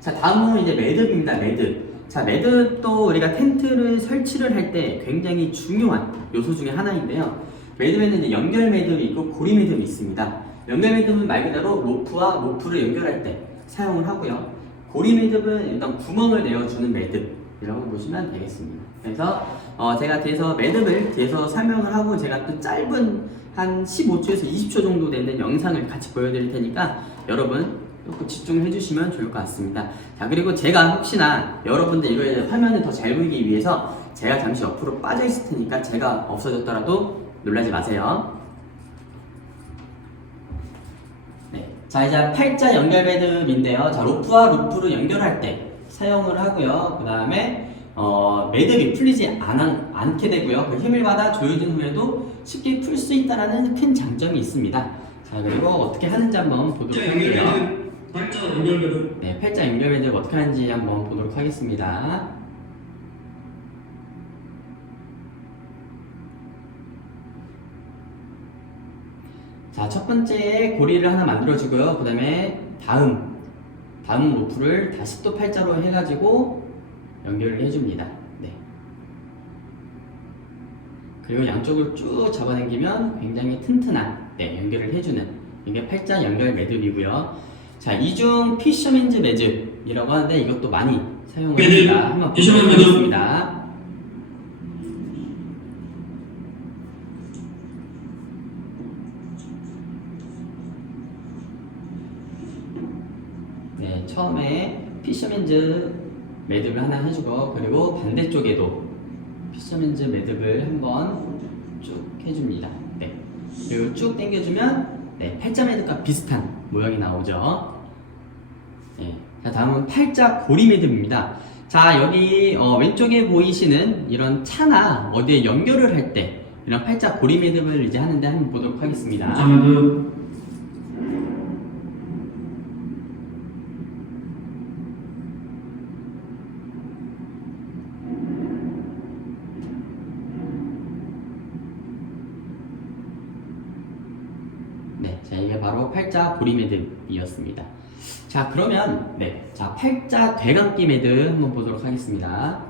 자, 다음은 이제 매듭입니다. 매듭. 자, 매듭도 우리가 텐트를 설치를 할 때 굉장히 중요한 요소 중에 하나인데요. 매듭에는 이제 연결 매듭이 있고 고리 매듭이 있습니다. 연결 매듭은 말 그대로 로프와 로프를 연결할 때 사용을 하고요. 고리 매듭은 일단 구멍을 내어주는 매듭이라고 보시면 되겠습니다. 그래서 어, 제가 뒤에서 매듭을 뒤에서 설명을 하고 제가 또 짧은 한 15초에서 20초 정도 되는 영상을 같이 보여드릴 테니까 여러분 또 집중해 주시면 좋을 것 같습니다. 자 그리고 제가 혹시나 여러분들 이거에 화면을 더 잘 보이기 위해서 제가 잠시 옆으로 빠져 있을 테니까 제가 없어졌더라도 놀라지 마세요. 네. 자 이제 팔자 연결 매듭인데요. 자 로프와 로프를 연결할 때 사용을 하고요. 그 다음에 어, 매듭이 풀리지 않, 않게 되고요. 그 힘을 받아 조여진 후에도 쉽게 풀 수 있다는 큰 장점이 있습니다. 자 그리고 어떻게 하는지 한번 보도록 할게요. 팔자 연결매듭. 네, 팔자 연결 매듭 어떻게 하는지 한번 보도록 하겠습니다. 자, 첫 번째 고리를 하나 만들어주고요. 그 다음에 다음, 다음 로프를 다시 또 팔자로 해가지고 연결을 해줍니다. 네. 그리고 양쪽을 쭉 잡아당기면 굉장히 튼튼한 네, 연결을 해주는 이게 팔자 연결 매듭이고요. 자, 이중 피셔맨즈 매듭이라고 하는데 이것도 많이 사용을 매듭, 합니다. 한번 피셔맨 보도록 매듭. 하겠습니다. 네, 처음에 피셔맨즈 매듭을 하나 해주고 그리고 반대쪽에도 피셔맨즈 매듭을 한번 쭉 해줍니다. 네, 그리고 쭉 당겨주면 네, 팔자 매듭과 비슷한 모양이 나오죠. 네, 자 다음은 팔자 고리 매듭입니다. 자 여기 어, 왼쪽에 보이시는 이런 차나 어디에 연결을 할 때 이런 팔자 고리 매듭을 이제 하는데 한번 보도록 하겠습니다. 팔자 매듭. 네, 자 이게 바로 팔자 고리 매듭이었습니다. 자 그러면 네, 자 팔자 대감기 매듭 한번 보도록 하겠습니다.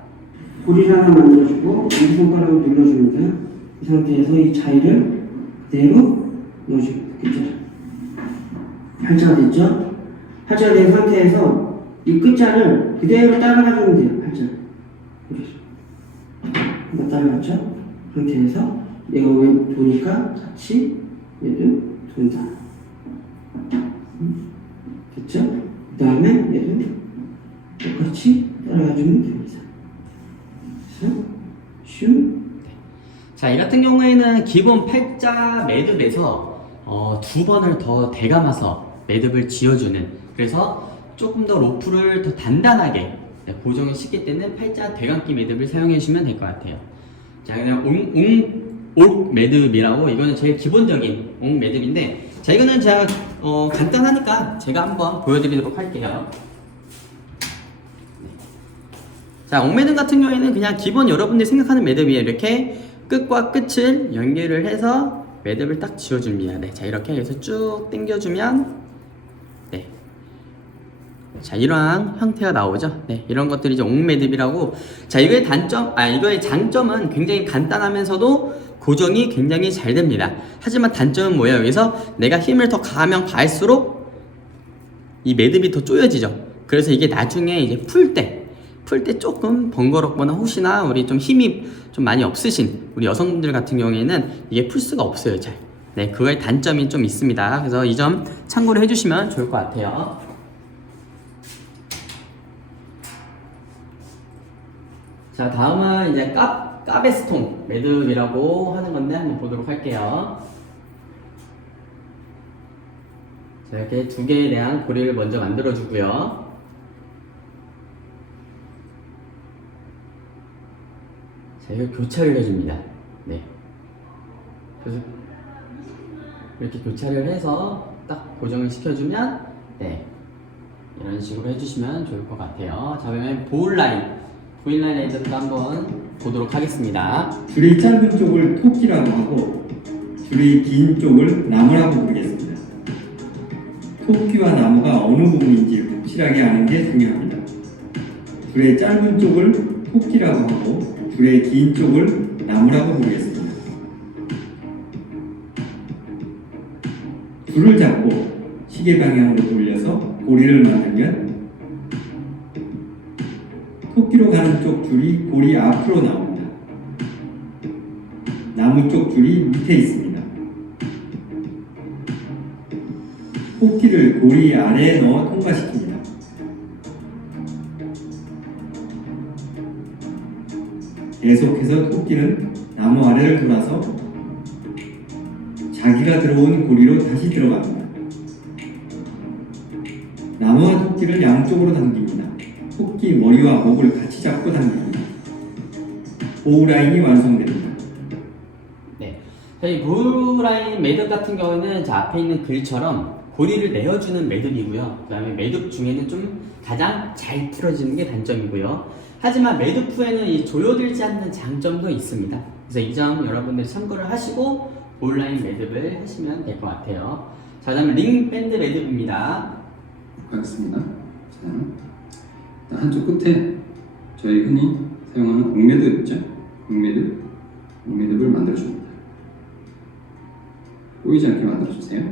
고리를 하나 만들어주고 엄지손가락으로 눌러줍니다. 이 상태에서 이 자위를 그대로. 그죠? 팔자가 됐죠? 팔자가 된 상태에서 이 끝자를 그대로 따라가주면 돼요. 팔자. 이렇게. 이거 따라갔죠? 상태에서 얘가 왼 도니까 같이 얘도 음? 됐죠? 그 다음에 얘도 똑같이 따라가주면 됩니다. 슈 자, 이 같은 경우에는 기본 팔자 매듭에서 어, 두 번을 더 대감아서 매듭을 지어주는 그래서 조금 더 로프를 더 단단하게 네, 고정을 시킬 때는 팔자 대감기 매듭을 사용해 주시면 될 것 같아요. 자, 그냥 옹, 옹, 옥 매듭이라고 이거는 제일 기본적인 옥 매듭인데 자, 이거는 제가 어, 간단하니까 제가 한번 보여드리도록 할게요. 자, 옥매듭 같은 경우에는 그냥 기본 여러분들이 생각하는 매듭이에요. 이렇게 끝과 끝을 연결을 해서 매듭을 딱 지어줍니다. 네, 자 이렇게 해서 쭉 당겨주면 네, 자 이러한 형태가 나오죠. 네, 이런 것들이 이제 옥매듭이라고. 자 이거의 단점, 아 이거의 장점은 굉장히 간단하면서도 고정이 굉장히 잘 됩니다. 하지만 단점은 뭐예요? 여기서 내가 힘을 더 가하면 가할수록 이 매듭이 더 쪼여지죠. 그래서 이게 나중에 이제 풀 때, 풀 때 조금 번거롭거나 혹시나 우리 좀 힘이 좀 많이 없으신 우리 여성분들 같은 경우에는 이게 풀 수가 없어요, 잘. 네, 그거의 단점이 좀 있습니다. 그래서 이 점 참고를 해주시면 좋을 것 같아요. 자, 다음은 이제 까, 까베스통 매듭이라고 하는 건데 한번 보도록 할게요. 자, 이렇게 두 개에 대한 고리를 먼저 만들어 주고요. 자, 이거 교차를 해줍니다. 네. 이렇게 교차를 해서 딱 고정을 시켜주면, 네. 이런 식으로 해주시면 좋을 것 같아요. 자, 그러면 보울 라인. 보일라인 레이저도 한번 보도록 하겠습니다. 줄이 짧은 쪽을 토끼라고 하고 줄이 긴 쪽을 나무라고 부르겠습니다. 토끼와 나무가 어느 부분인지 확실하게 아는 게 중요합니다. 줄의 짧은 쪽을 토끼라고 하고 줄의 긴 쪽을 나무라고 부르겠습니다. 줄을 잡고 시계 방향으로 돌려서 고리를 만들면 토끼로 가는 쪽 줄이 고리 앞으로 나옵니다. 나무 쪽 줄이 밑에 있습니다. 토끼를 고리 아래에 넣어 통과시킵니다. 계속해서 토끼는 나무 아래를 돌아서 자기가 들어온 고리로 다시 들어갑니다. 나무와 토끼를 양쪽으로 당깁니다. 토끼 머리와 목을 같이 잡고 당깁니다. 보호 라인이 완성됩니다. 네. 저희 브라인 매듭 같은 경우는 저 앞에 있는 글처럼 고리를 내어주는 매듭이고요. 그 다음에 매듭 중에는 좀 가장 잘 풀어지는 게 단점이고요. 하지만 매듭 후에는 이 조여들지 않는 장점도 있습니다. 그래서 이 점 여러분들 참고를 하시고 온라인 매듭을 하시면 될 것 같아요. 자, 다음은 링 밴드 매듭입니다. 가겠습니다. 자, 한쪽 끝에 저희 흔히 사용하는 옥매듭 있죠? 옥매듭, 옥매듭을 만들어줍니다. 꼬이지 않게 만들어주세요.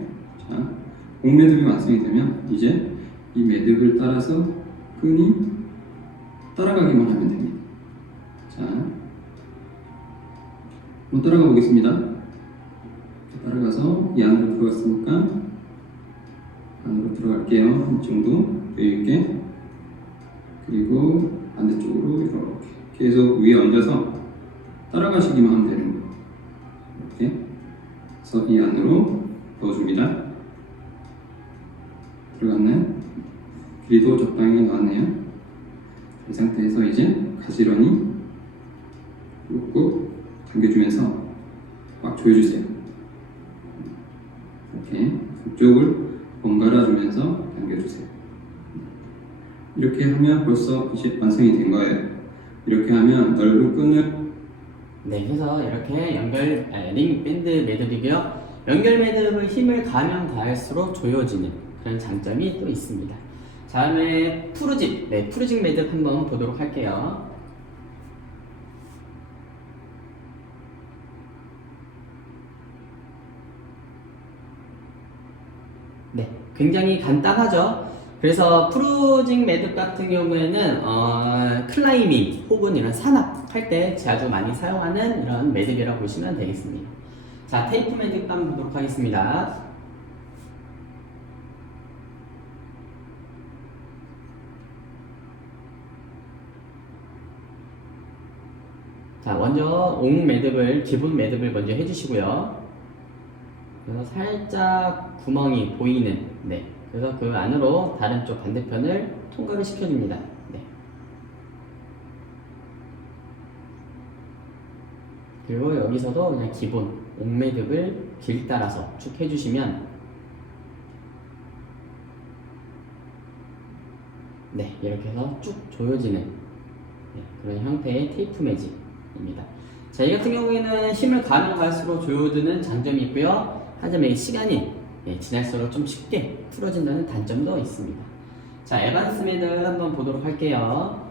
자, 옥매듭이 완성이 되면 이제 이 매듭을 따라서 끈이 따라가기만 하면 됩니다. 자, 한번 따라가 보겠습니다. 따라가서 이 안으로 들어갔으니까 안으로 들어갈게요. 이 정도 여유 있게 그리고 반대쪽으로 이렇게 계속 위에 얹어서 따라가시기만 하면 되는 거예요. 이렇게 그래서 이 안으로 넣어줍니다. 들어갔나요? 길이도 적당히 나왔네요. 이 상태에서 이제 가지런히 꾹꾹 당겨주면서 꽉 조여주세요. 이렇게 그쪽을 번갈아 주면서 당겨주세요. 이렇게 하면 벌써 이제 완성이 된 거예요. 이렇게 하면 넓은 끈을 네, 그래서 이렇게 연결 아, 링 밴드 매듭이고요. 연결 매듭을 힘을 가하면 가할수록 조여지는 그런 장점이 또 있습니다. 다음에 푸르집, 네, 푸르집 매듭 한번 보도록 할게요. 네, 굉장히 간단하죠. 그래서 프루징 매듭 같은 경우에는 어, 클라이밍 혹은 이런 산악 할 때 자주 많이 사용하는 이런 매듭이라고 보시면 되겠습니다. 자, 테이프 매듭 한번 보도록 하겠습니다. 자, 먼저 옥 매듭을 기본 매듭을 먼저 해주시고요. 그래서 살짝 구멍이 보이는 네. 그래서 그 안으로 다른 쪽 반대편을 통과를 시켜줍니다. 네. 그리고 여기서도 그냥 기본 옥매듭을 길 따라서 쭉 해주시면 네 이렇게 해서 쭉 조여지는 네, 그런 형태의 테이프 매직입니다. 자, 이 같은 경우에는 힘을 가면 갈수록 조여드는 장점이 있고요. 하지만 이 시간이 예, 지날수록 좀 쉽게 풀어진다는 단점도 있습니다. 자, 에반스 매듭 한번 보도록 할게요.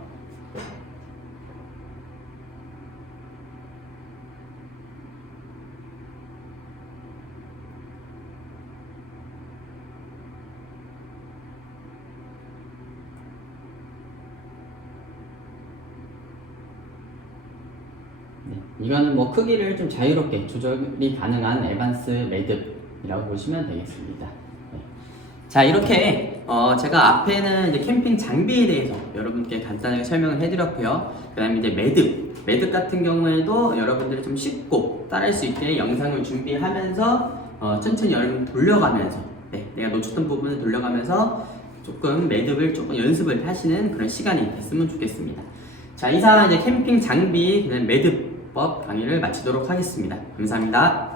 네, 이거는 뭐 크기를 좀 자유롭게 조절이 가능한 에반스 매듭이라고 보시면 되겠습니다. 네. 자 이렇게 어, 제가 앞에는 이제 캠핑 장비에 대해서 여러분께 간단하게 설명을 해드렸고요. 그다음에 이제 매듭, 매듭 같은 경우에도 여러분들이 좀 쉽고 따라할 수 있게 영상을 준비하면서 어, 천천히 여러분 돌려가면서 네, 내가 놓쳤던 부분을 돌려가면서 조금 매듭을 조금 연습을 하시는 그런 시간이 됐으면 좋겠습니다. 자 이상 이제 캠핑 장비 그다음 매듭 법 강의를 마치도록 하겠습니다. 감사합니다.